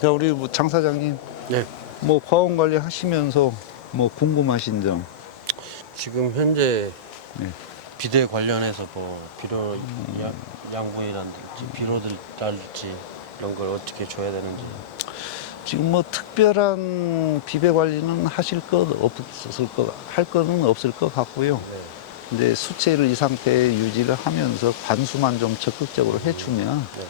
자, 우리 뭐 장 사장님, 네. 뭐 과원 관리 하시면서 뭐 궁금하신 점. 지금 현재 네. 비대 관련해서 뭐 비료 양분이라든지 비료들이라든지 이런 걸 어떻게 줘야 되는지. 지금 뭐 특별한 비배 관리는 하실 것 없을 것, 할 거는 없을 것 같고요. 네. 이제 수채를 이 상태에 유지를 하면서 관수만 좀 적극적으로 해주면, 네.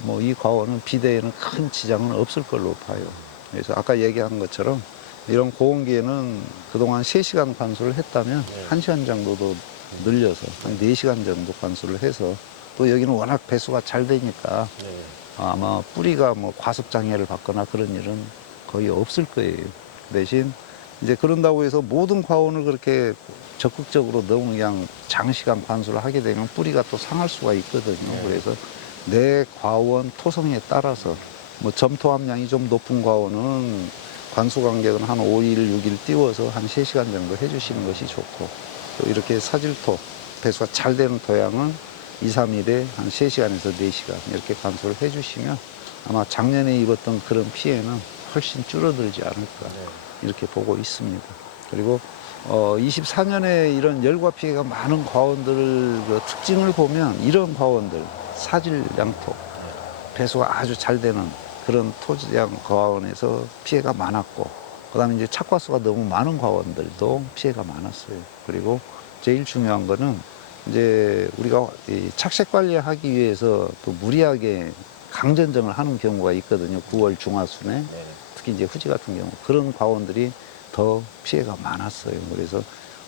뭐 이 과원은 비대에는 큰 지장은 없을 걸로 봐요. 그래서 아까 얘기한 것처럼 이런 고온기에는 그동안 3시간 관수를 했다면 네. 1시간 정도도 늘려서 한 4시간 정도 관수를 해서 또 여기는 워낙 배수가 잘 되니까 네. 아마 뿌리가 뭐 과습 장애를 받거나 그런 일은 거의 없을 거예요. 대신 이제 그런다고 해서 모든 과원을 그렇게 적극적으로 너무 그냥 장시간 관수를 하게 되면 뿌리가 또 상할 수가 있거든요. 네. 그래서 내 과원 토성에 따라서 뭐 점토 함량이 좀 높은 과원은 관수 간격은 한 5일, 6일 띄워서 한 3시간 정도 해주시는 것이 좋고, 또 이렇게 사질토, 배수가 잘 되는 토양은 2, 3일에 한 3시간에서 4시간 이렇게 관수를 해주시면 아마 작년에 입었던 그런 피해는 훨씬 줄어들지 않을까 네. 이렇게 보고 있습니다. 그리고 24년에 이런 열과 피해가 많은 과원들 그 특징을 보면 이런 과원들, 사질 양토, 배수가 아주 잘 되는 그런 토지양 과원에서 피해가 많았고, 그 다음에 이제 착과수가 너무 많은 과원들도 피해가 많았어요. 그리고 제일 중요한 거는 이제 우리가 이 착색 관리하기 위해서 또 무리하게 강전정을 하는 경우가 있거든요. 9월 중하순에. 네. 특히 이제 후지 같은 경우. 그런 과원들이 더 피해가 많았어요. 그래서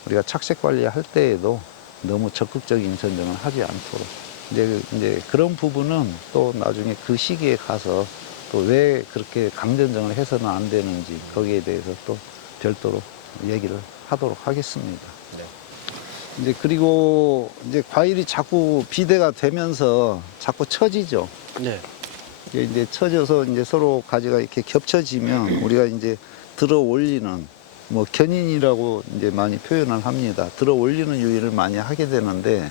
우리가 착색 관리할 때에도 너무 적극적인 전정을 하지 않도록. 이제 그런 부분은 또 나중에 그 시기에 가서 또 왜 그렇게 강전정을 해서는 안 되는지 거기에 대해서 또 별도로 얘기를 하도록 하겠습니다. 네. 이제 그리고 이제 과일이 자꾸 비대가 되면서 자꾸 처지죠. 네. 이게 이제 처져서 이제 서로 가지가 이렇게 겹쳐지면 우리가 이제 들어 올리는 뭐 견인이라고 이제 많이 표현을 합니다. 들어 올리는 유인을 많이 하게 되는데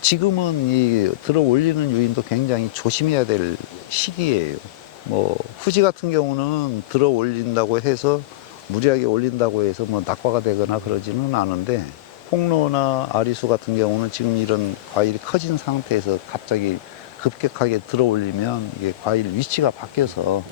지금은 이 들어 올리는 유인도 굉장히 조심해야 될 시기예요. 뭐 후지 같은 경우는 들어 올린다고 해서 무리하게 올린다고 해서 뭐 낙과가 되거나 그러지는 않은데, 홍로나 아리수 같은 경우는 지금 이런 과일이 커진 상태에서 갑자기 급격하게 들어 올리면 이게 과일 위치가 바뀌어서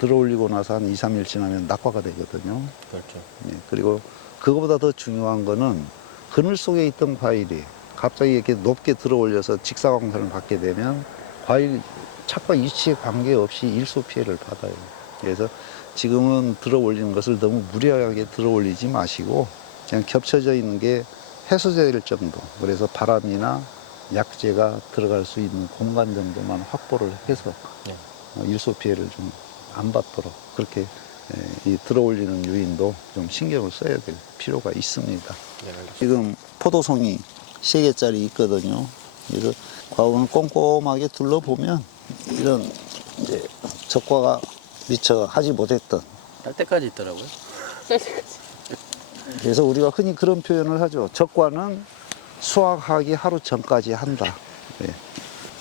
들어 올리고 나서 한 2, 3일 지나면 낙과가 되거든요. 그렇죠. 예, 그리고 그거보다 더 중요한 거는 그늘 속에 있던 과일이 갑자기 이렇게 높게 들어 올려서 직사광선을 받게 되면 과일 착과 위치에 관계없이 일소 피해를 받아요. 그래서 지금은 들어 올리는 것을 너무 무리하게 들어 올리지 마시고 그냥 겹쳐져 있는 게 해소될 정도, 그래서 바람이나 약재가 들어갈 수 있는 공간 정도만 확보를 해서 네. 일소 피해를 좀 안 받도록 그렇게 이 들어 올리는 유인도 좀 신경을 써야 될 필요가 있습니다. 네, 알겠습니다. 지금 포도송이 3개짜리 있거든요. 그래서 과원을 꼼꼼하게 둘러보면 이런 이제 적과가 미처 하지 못했던, 딸 때까지 있더라고요. 그래서 우리가 흔히 그런 표현을 하죠. 적과는 수확하기 하루 전까지 한다. 예.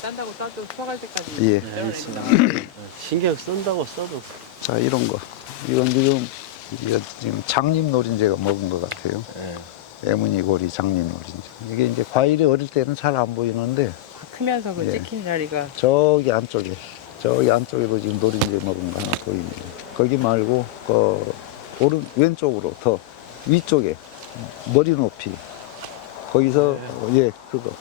딴다고 따도 수확할 때까지 예. 네, 기다려야 알겠습니다. 됩니다. 신경 쓴다고 써도. 자, 이런 거. 이건 지금 장립 노린재가 먹은 것 같아요. 네. 애무늬고리 장립 노린재. 이게 이제 과일이 어릴 때는 잘 안 보이는데 크면서 그 예. 찍힌 자리가 저기 안쪽에도 지금 노린재 먹은 거 하나 보입니다. 거기 말고 왼쪽으로 더 위쪽에 머리 높이 거기서 예, 그거.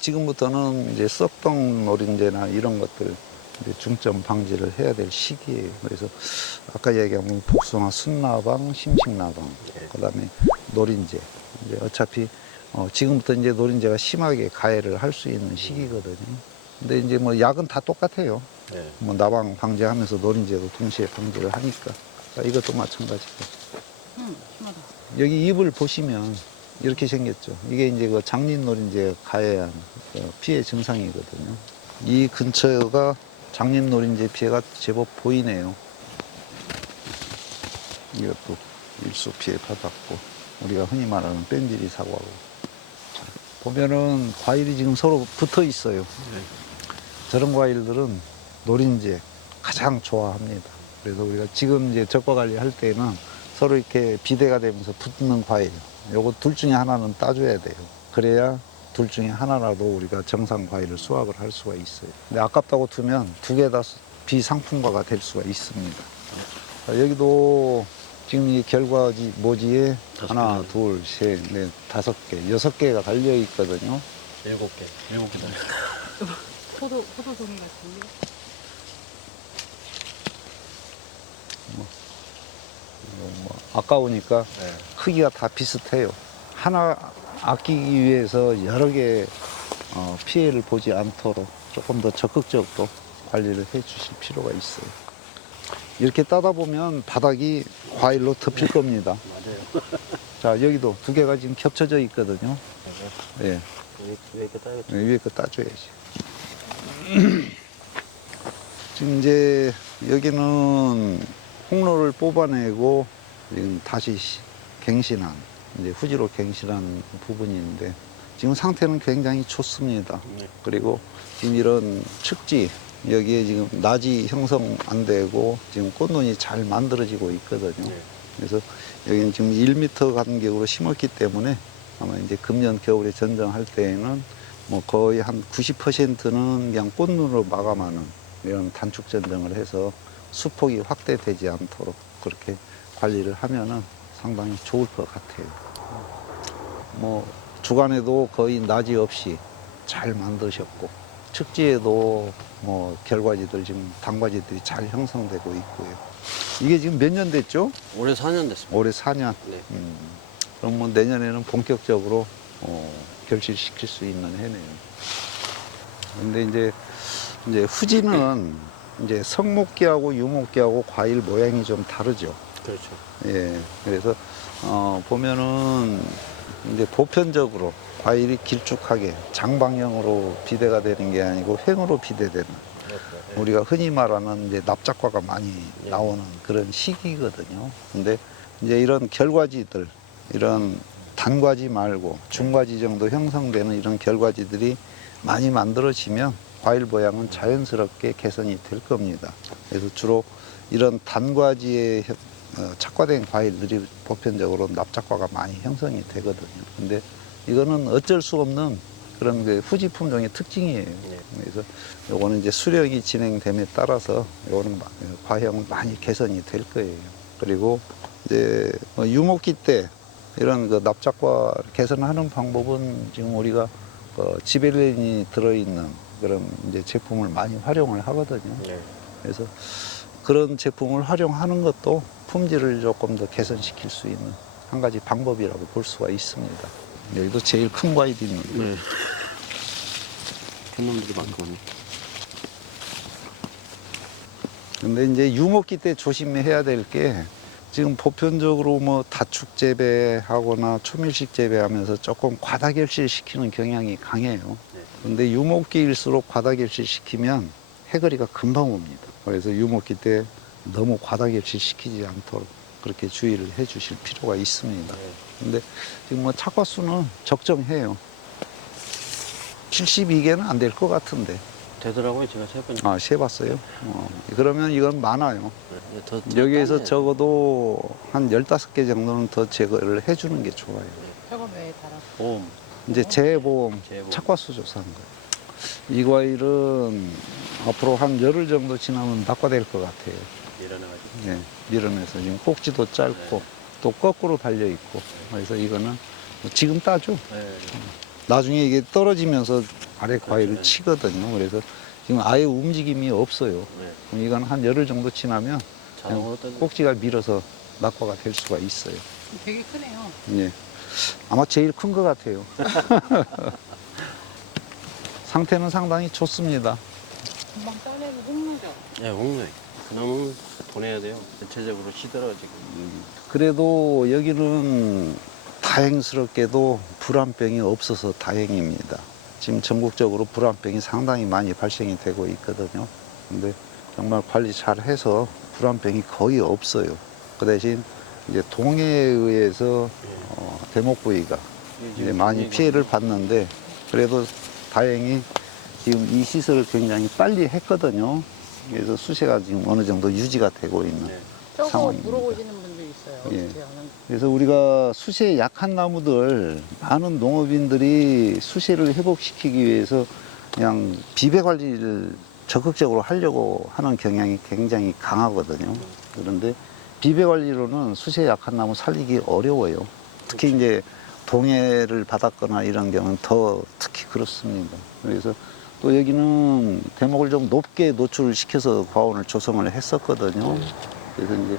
지금부터는 이제 썩동 노린재나 이런 것들 이제 중점 방지를 해야 될 시기예요. 그래서 아까 얘기한 복숭아, 순나방, 심식나방, 그다음에 노린재. 이제 어차피 지금부터 이제 노린재가 심하게 가해를 할 수 있는 시기거든요. 근데 이제 뭐 약은 다 똑같아요. 네. 뭐 나방 방지하면서 노린재도 동시에 방지를 하니까. 자, 이것도 마찬가지고. 심하다. 여기 잎을 보시면 이렇게 생겼죠. 이게 이제 그 장립 노린재가 가해한 피해 증상이거든요. 이 근처가 장립 노린재 피해가 제법 보이네요. 이것도 일소 피해 받았고, 우리가 흔히 말하는 뺀질이 사과고. 자, 보면은 과일이 지금 서로 붙어 있어요. 네. 저런 과일들은 노린재 가장 좋아합니다. 그래서 우리가 지금 이제 적과 관리할 때는 서로 이렇게 비대가 되면서 붙는 과일, 요거 둘 중에 하나는 따줘야 돼요. 그래야 둘 중에 하나라도 우리가 정상 과일을 수확을 할 수가 있어요. 근데 아깝다고 두면 두 개 다 비상품화가 될 수가 있습니다. 자, 여기도 지금 이 결과지 모지에 하나, 개. 둘, 셋, 넷, 5개, 6개가 달려 있거든요. 7개. 7개 다. 포도 종이 같은데. 뭐 아까우니까 네. 크기가 다 비슷해요. 하나 아끼기 위해서 여러 개 피해를 보지 않도록 조금 더 적극적으로 관리를 해 주실 필요가 있어요. 이렇게 따다 보면 바닥이 과일로 덮일 겁니다. 맞아요. 자, 여기도 두 개가 지금 겹쳐져 있거든요. 예, 왜 이렇게 따요? 위에 거 따줘야지. 지금 이제 여기는 홍로를 뽑아내고 지금 다시 갱신한, 이제 후지로 갱신한 부분인데 지금 상태는 굉장히 좋습니다. 네. 그리고 지금 이런 측지, 여기에 지금 낮이 형성 안 되고 지금 꽃눈이 잘 만들어지고 있거든요. 네. 그래서 여기는 지금 1m 간격으로 심었기 때문에 아마 이제 금년 겨울에 전정할 때에는 뭐 거의 한 90%는 그냥 꽃눈으로 마감하는 이런 단축 전정을 해서 수폭이 확대되지 않도록 그렇게 관리를 하면은 상당히 좋을 것 같아요. 뭐 주간에도 거의 낮이 없이 잘 만드셨고, 측지에도 뭐 결과지들 지금 단과지들이 잘 형성되고 있고요. 이게 지금 몇 년 됐죠? 올해 4년 됐습니다. 올해 4년. 네. 그럼 뭐 내년에는 본격적으로 결실시킬 수 있는 해네요. 근데 이제 후지는 이제 성목기하고 유목기하고 과일 모양이 좀 다르죠. 그렇죠. 예. 그래서 보면은 이제 보편적으로 과일이 길쭉하게 장방형으로 비대가 되는 게 아니고 횡으로 비대되는, 그렇죠. 우리가 흔히 말하는 이제 납작과가 많이 예. 나오는 그런 시기거든요. 근데 이제 이런 결과지들, 이런 단과지 말고 중과지 정도 형성되는 이런 결과지들이 많이 만들어지면 과일 모양은 자연스럽게 개선이 될 겁니다. 그래서 주로 이런 단과지에 착과된 과일들이 보편적으로 납작과가 많이 형성이 되거든요. 근데 이거는 어쩔 수 없는 그런 그 후지 품종의 특징이에요. 네. 그래서 요거는 이제 수령이 진행됨에 따라서 요거는 과형은 많이 개선이 될 거예요. 그리고 이제 유목기 때 이런 그 납작과 개선하는 방법은 지금 우리가 지벨린이 들어있는 그런 이제 제품을 많이 활용을 하거든요. 네. 그래서 그런 제품을 활용하는 것도 품질을 조금 더 개선시킬 수 있는 한 가지 방법이라고 볼 수가 있습니다. 여기도 제일 큰 과일이 있는데. 네. 큰 놈들이 많거든요. 근데 이제 유목기 때 조심해야 될 게, 지금 보편적으로 뭐 다축 재배하거나 초밀식 재배하면서 조금 과다결실 시키는 경향이 강해요. 근데 유목기일수록 과다결실 시키면 해거리가 금방 옵니다. 그래서 유목기 때 너무 과다결실 시키지 않도록 그렇게 주의를 해 주실 필요가 있습니다. 근데 지금 뭐 착과수는 적정해요. 72개는 안 될 것 같은데. 되더라고요. 제가 세번. 세봤어요. 그러면 이건 많아요. 네. 더 여기에서 땄네. 적어도 한 15개 정도는 더 제거를 해주는 게 좋아요. 저거 왜 달아? 보험. 이제 재보험 재보험. 착과수 조사한 거예요. 이 과일은 앞으로 한 열흘 정도 지나면 낙과될 것 같아요. 일어나가지고. 예, 밀어내서 지금 꼭지도 짧고 또 거꾸로 달려 있고, 그래서 이거는 지금 따죠. 네. 나중에 이게 떨어지면서 아래 과일을 네. 치거든요. 그래서 지금 아예 움직임이 없어요. 네. 그럼 이건 한 열흘 정도 지나면 자동으로 떴네. 꼭지가 밀어서 낙과가 될 수가 있어요. 되게 크네요. 예. 아마 제일 큰 것 같아요. 상태는 상당히 좋습니다. 금방 따내고 홍로죠. 네, 홍로에. 그나무 보내야 돼요. 전체적으로 시들어지고. 그래도 여기는 다행스럽게도 불안병이 없어서 다행입니다. 지금 전국적으로 불안병이 상당히 많이 발생이 되고 있거든요. 근데 정말 관리 잘 해서 불안병이 거의 없어요. 그 대신 이제 동해에 의해서 대목부위가 이제 많이 피해를 봤는데 그래도 다행히 지금 이 시설을 굉장히 빨리 했거든요. 그래서 수세가 지금 어느 정도 유지가 되고 있는 네. 저거 상황입니다. 물어보시는 분들 있어요. 어떻게 예. 하는 그래서 우리가 수세에 약한 나무들 많은 농업인들이 수세를 회복시키기 위해서 그냥 비배 관리를 적극적으로 하려고 하는 경향이 굉장히 강하거든요. 그런데 비배 관리로는 수세에 약한 나무 살리기 어려워요. 특히 이제 동해를 받았거나 이런 경우는 더 특히 그렇습니다. 그래서 또 여기는 대목을 좀 높게 노출을 시켜서 과원을 조성을 했었거든요. 그래서 이제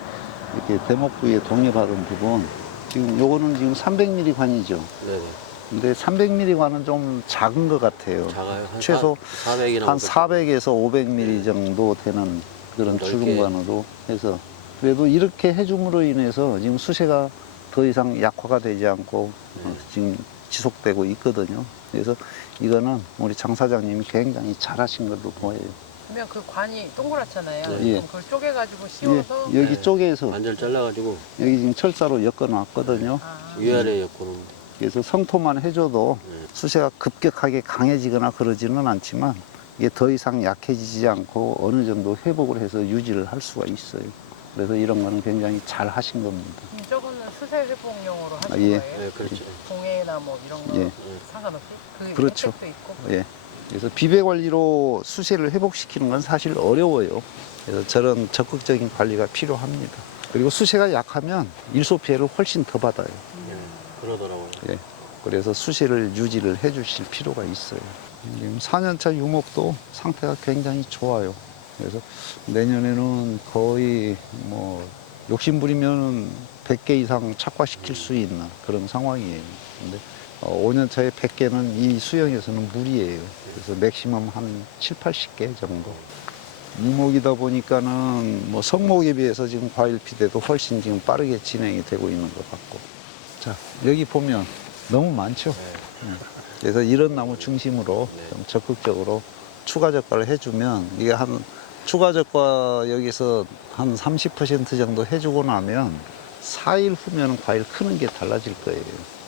이렇게 대목 부위에 동해받은 부분, 지금 요거는 지금 300mm 관이죠. 네네. 근데 300mm 관은 좀 작은 것 같아요. 작아요. 한 최소 400이나 한 400에서 500mm 정도 되는 그런 넓게. 주름관으로 해서 그래도 이렇게 해줌으로 인해서 지금 수세가 더 이상 약화가 되지 않고 지금 지속되고 있거든요. 그래서 이거는 우리 장 사장님이 굉장히 잘하신 걸로 보여요. 그러면 그 관이 동그랗잖아요. 네. 예. 그럼 그걸 쪼개가지고 예, 씌워서 여기 네. 쪽에서 완전 잘라가지고 여기 지금 철사로 엮어놨거든요. 아, 위아래 엮어놓으면 돼. 그래서 성토만 해줘도 네. 수세가 급격하게 강해지거나 그러지는 않지만 이게 더 이상 약해지지 않고 어느 정도 회복을 해서 유지를 할 수가 있어요. 그래서 이런 거는 굉장히 잘 하신 겁니다. 그럼 저거는 수세 회복용으로 하신 아, 예. 거예요? 네, 그렇죠. 동해나 뭐 이런 거 예. 상관없이? 그 그렇죠. 혜택도 있고? 예. 그래서 비배 관리로 수세를 회복시키는 건 사실 어려워요. 그래서 저런 적극적인 관리가 필요합니다. 그리고 수세가 약하면 일소 피해를 훨씬 더 받아요. 네. 그러더라고요. 예. 그래서 수세를 유지를 해 주실 필요가 있어요. 지금 4년차 유목도 상태가 굉장히 좋아요. 그래서 내년에는 거의 뭐 욕심부리면 100개 이상 착과시킬 수 있는 그런 상황이에요. 근데 5년차에 100개는 이 수영에서는 무리예요. 그래서 맥시멈 한 7, 80개 정도. 유목이다 보니까는 뭐 성목에 비해서 지금 과일 피대도 훨씬 지금 빠르게 진행이 되고 있는 것 같고. 자, 여기 보면 너무 많죠. 그래서 이런 나무 중심으로 좀 적극적으로 추가 적과를 해주면 이게 한 추가 적과 여기서 한 30% 정도 해주고 나면 4일 후면 과일 크는 게 달라질 거예요.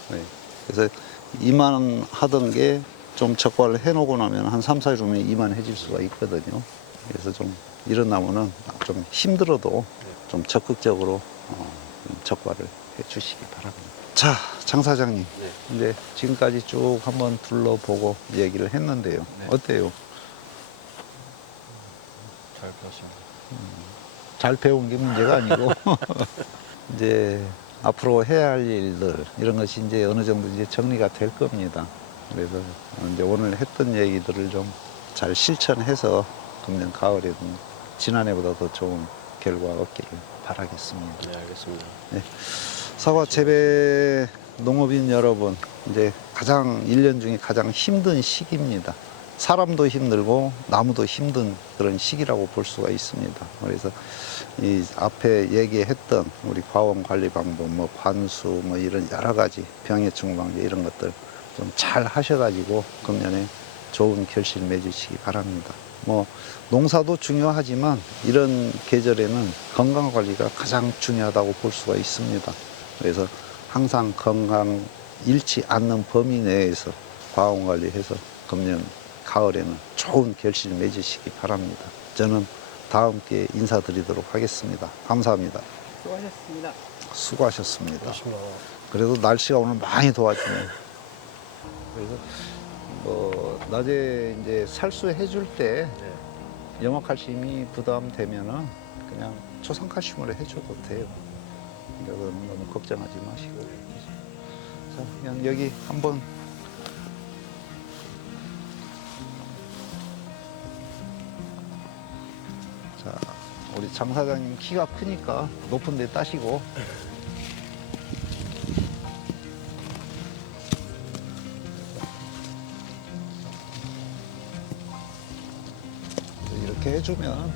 네. 그래서 이만 하던 게 좀 적과를 해놓고 나면 한 3, 4일 후면 이만해질 수가 있거든요. 그래서 좀 이런 나무는 좀 힘들어도 좀 적극적으로 좀 적과를 해주시기 바랍니다. 자, 장 사장님. 네. 이제 지금까지 쭉 한번 둘러보고 얘기를 했는데요. 네. 어때요? 잘 배웠습니다. 잘 배운 게 문제가 아니고 이제 앞으로 해야 할 일들 이런 것이 이제 어느 정도 이제 정리가 될 겁니다. 그래서 이제 오늘 했던 얘기들을 좀 잘 실천해서 금년 가을에는 지난해보다 더 좋은 결과 얻기를 바라겠습니다. 네, 알겠습니다. 사과 재배 농업인 여러분, 이제 가장 1년 중에 가장 힘든 시기입니다. 사람도 힘들고 나무도 힘든 그런 시기라고 볼 수가 있습니다. 그래서 이 앞에 얘기했던 우리 과원 관리 방법, 뭐 관수, 뭐 이런 여러 가지 병해충 방제 이런 것들 좀 잘 하셔가지고 금년에 좋은 결실 맺으시기 바랍니다. 뭐 농사도 중요하지만 이런 계절에는 건강 관리가 가장 중요하다고 볼 수가 있습니다. 그래서 항상 건강 잃지 않는 범위 내에서 과원 관리해서 금년 가을에는 좋은 결실 맺으시기 바랍니다. 저는 다음 기회에 인사드리도록 하겠습니다. 감사합니다. 수고하셨습니다. 수고하셨습니다. 고맙습니다. 그래도 날씨가 오늘 많이 도와주네요. 그래서 뭐 낮에 이제 살수해 줄 때 네. 염화칼슘이 부담되면은 그냥 초산칼슘으로 해줘도 돼요. 그래서 너무 걱정하지 마시고. 자, 그냥 여기 한번 자, 우리 장 사장님 키가 크니까 높은 데 따시고 이렇게 해주면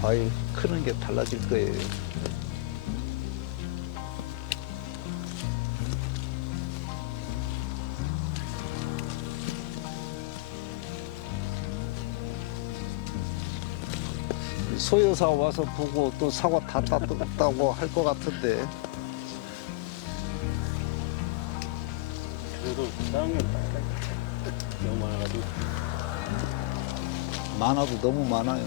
과일 크는 게 달라질 거예요. 소여사 와서 보고 또 사과 다 땄다고 할 것 같은데. 그래도 사용이 너무 많아가지고. 많아도 너무 많아요.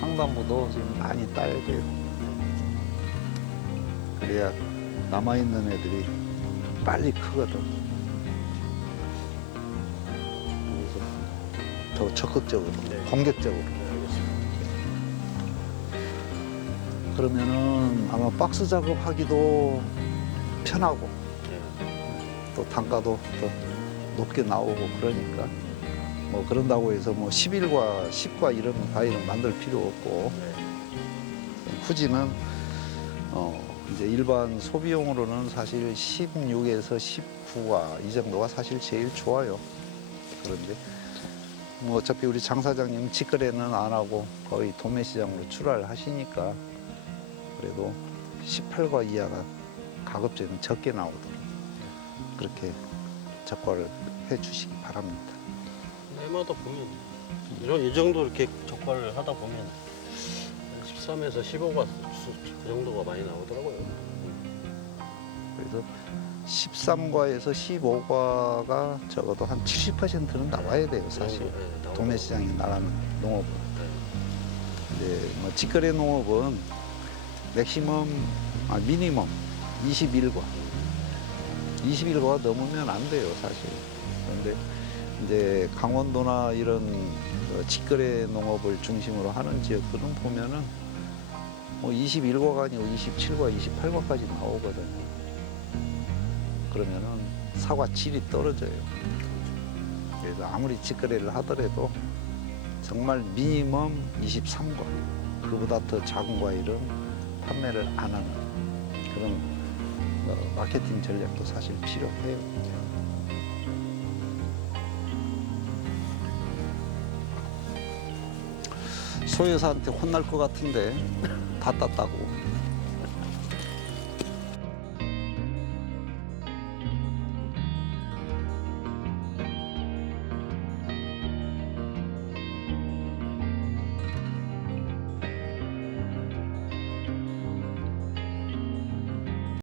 상당부도 지금 많이 따야 돼요. 그래야 남아있는 애들이 빨리 크거든. 그래서 더 적극적으로, 네. 공격적으로. 네, 알겠습니다. 그러면은 아마 박스 작업하기도 편하고 네. 또 단가도 더 높게 나오고 그러니까 뭐 그런다고 해서 뭐 11과 10과 이런 바위는 만들 필요 없고 네. 후지는 이제 일반 소비용으로는 사실 16에서 19가 이 정도가 사실 제일 좋아요. 그런데 뭐 어차피 우리 장 사장님 직거래는 안 하고 거의 도매시장으로 출하를 하시니까 그래도 18과 이하가 가급적이면 적게 나오도록 그렇게 적과를 해 주시기 바랍니다. 해마다 보면 이 정도 이렇게 적과를 하다 보면 13에서 15가 그 정도가 많이 나오더라고요. 그래서 13과에서 15과가 적어도 한 70%는 나와야 돼요, 사실. 네, 나오더라고요. 도매시장에 나가는 농업은. 네. 이제 뭐 직거래 농업은 미니멈 21과. 21과가 넘으면 안 돼요, 사실. 그런데 이제 강원도나 이런 직거래 농업을 중심으로 하는 지역들은 보면은 뭐 21과가 아니고 27과, 28과까지 나오거든요. 그러면은 사과 질이 떨어져요. 그래서 아무리 직거래를 하더라도 정말 미니멈 23과, 그보다 더 작은 과일은 판매를 안 하는 그런 마케팅 전략도 사실 필요해요. 소여사한테 혼날 것 같은데 다 땄다고.